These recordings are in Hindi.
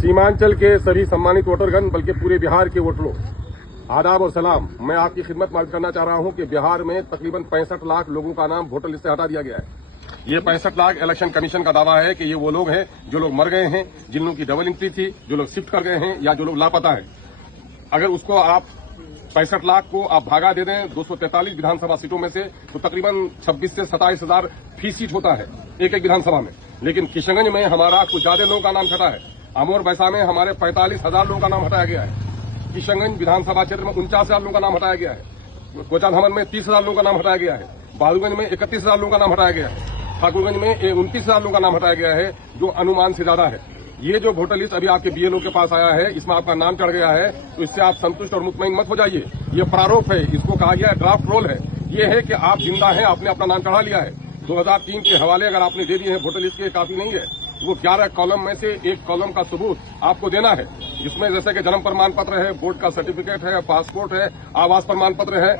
सीमांचल के सभी सम्मानित वोटरगण बल्कि पूरे बिहार के वोटरों, आदाब और सलाम। मैं आपकी खिदमत में अर्ज करना चाह रहा हूं कि बिहार में तकरीबन 65 लाख लोगों का नाम वोटर लिस्ट से हटा दिया गया है। ये 65 लाख इलेक्शन कमीशन का दावा है कि ये वो लोग हैं जो लोग मर गए हैं, जिन लोगों की डबल एंट्री थी, जो लोग शिफ्ट कर गए हैं या जो लोग लापता हैं। अगर उसको आप 65 लाख को आप भागा दे दें 243 विधानसभा सीटों में से, तो तकरीबन 26 से 27 हजार फी सीट होता है एक एक विधानसभा में। लेकिन किशनगंज में हमारा कुछ ज्यादा लोगों का नाम हटा है। अमोर बैसा में हमारे 45,000 लोगों का नाम हटाया गया है। किशनगंज विधानसभा क्षेत्र में 49,000 लोगों का नाम हटाया गया है। कोचाधामन में 30,000 लोगों का नाम हटाया गया है। बहादुरगंज में 31,000 लोगों का नाम हटाया गया है। ठाकुरगंज में 29,000 लोगों का नाम हटाया गया है, जो अनुमान से ज्यादा है। ये जो वोटर लिस्ट अभी आपके बीएलओ के पास आया है, इसमें आपका नाम चढ़ गया है, तो इससे आप संतुष्ट और मुतमईन मत हो जाइए। ये प्रारूप है, इसको कहा गया है ड्राफ्ट रोल है। ये है कि आप जिंदा हैं, आपने अपना नाम चढ़ा लिया है। 2003 के हवाले अगर आपने दे दिए हैं वोटर लिस्ट के, काफी नहीं है। वो 11 कॉलम में से एक कॉलम का सबूत आपको देना है, जिसमें जैसे कि जन्म प्रमाण पत्र है, बोर्ड का सर्टिफिकेट है, पासपोर्ट है, आवास प्रमाण पत्र है,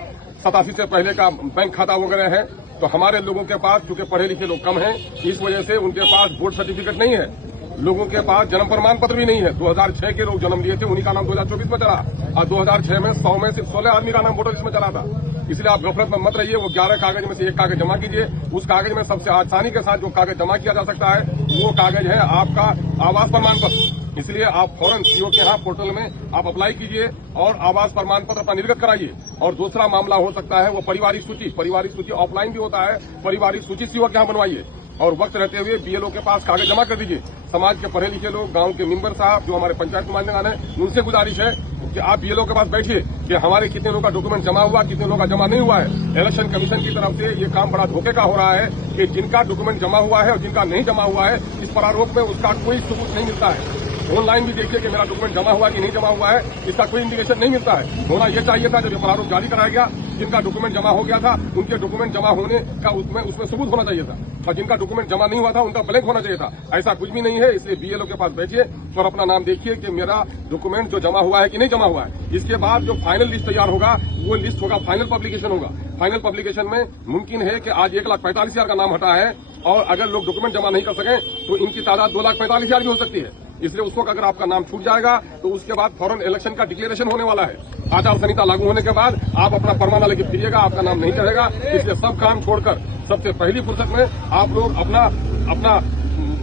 87 से पहले का बैंक खाता वगैरह है। तो हमारे लोगों के पास चूंकि पढ़े लिखे लोग कम हैं, इस वजह से उनके पास बोर्ड सर्टिफिकेट नहीं है। लोगों के पास जन्म प्रमाण पत्र भी नहीं है। 2006 के लोग जन्म लिए थे, उन्हीं का नाम 2024 में चला, और 2006 में 100 में सिर्फ 16 आदमी का नाम वोटर लिस्ट में चला था। इसलिए आप गफलत में मत रहिए। वो 11 कागज में से एक कागज जमा कीजिए। उस कागज में सबसे आसानी के साथ जो कागज जमा किया जा सकता है, वो कागज है आपका आवास प्रमाण पत्र। इसलिए आप फौरन सीओ के यहाँ पोर्टल में आप अप्लाई कीजिए और आवास प्रमाण पत्र अपना निर्गत कराइए। और दूसरा मामला हो सकता है वो पारिवारिक सूची। पारिवारिक सूची ऑफलाइन भी होता है, पारिवारिक सूची सीओ के यहाँ बनवाइए और वक्त रहते हुए बीएलओ के पास कागज जमा कर दीजिए। समाज के पढ़े लिखे लोग, गांव के मेंबर साहब, जो हमारे पंचायत नुमाइंदगान है, उनसे गुजारिश है कि आप बीएलओ के पास बैठिए कि हमारे कितने लोगों का डॉक्यूमेंट जमा हुआ, कितने लोगों का जमा नहीं हुआ है। इलेक्शन कमीशन की तरफ से ये काम बड़ा धोखे का हो रहा है कि जिनका डॉक्यूमेंट जमा हुआ है और जिनका नहीं जमा हुआ है, इस प्रारूप में उसका कोई सबूत नहीं मिलता है। ऑनलाइन भी देखिए कि मेरा डॉक्यूमेंट जमा हुआ कि नहीं जमा हुआ है, इसका कोई इंडिकेशन नहीं मिलता है। होना यह चाहिए था जब ये प्रारूप जारी कराया गया, जिनका डॉक्यूमेंट जमा हो गया था उनके डॉक्यूमेंट जमा होने का उसमें सबूत होना चाहिए था, और जिनका डॉक्यूमेंट जमा नहीं हुआ था उनका ब्लैंक होना चाहिए था। ऐसा कुछ भी नहीं है। इसलिए बीएलओ के पास बैठिए और अपना नाम देखिए कि मेरा डॉक्यूमेंट जो जमा हुआ है कि नहीं जमा हुआ है। इसके बाद जो फाइनल लिस्ट तैयार होगा, वो लिस्ट होगा, फाइनल पब्लिकेशन होगा। फाइनल पब्लिकेशन में मुमकिन है कि आज 1,45,000 का नाम हटा है, और अगर लोग डॉक्यूमेंट जमा नहीं कर सकें तो इनकी तादाद 2,45,000 भी हो सकती है। इसलिए उस वक्त अगर आपका नाम छूट जाएगा तो उसके बाद फौरन इलेक्शन का डिक्लेरेशन होने वाला है। आचार संहिता लागू होने के बाद आप अपना परमाना लेके फिरिएगा, आपका नाम नहीं चढ़ेगा। इसलिए सब काम छोड़कर सबसे पहली फुर्सत में आप लोग अपना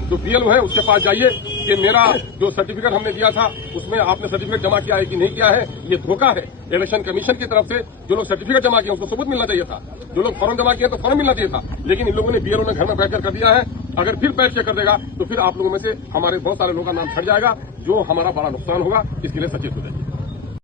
जो बीएलओ है उसके पास जाइए कि मेरा जो सर्टिफिकेट हमने दिया था उसमें आपने सर्टिफिकेट जमा किया है कि नहीं किया है। ये धोखा है इलेक्शन कमीशन की तरफ से। जो लोग सर्टिफिकेट जमा किए उसको सबूत मिलना चाहिए था, जो लोग फॉर्म जमा किए तो फॉर्म मिलना चाहिए था। लेकिन इन लोगों ने बीएलओ ने घर में बैठकर कर दिया है। अगर फिर बैठ के कर देगा तो फिर आप लोगों में से हमारे बहुत सारे लोगों का नाम छट जाएगा, जो हमारा बड़ा नुकसान होगा। इसके लिए सचेत हो जाइए।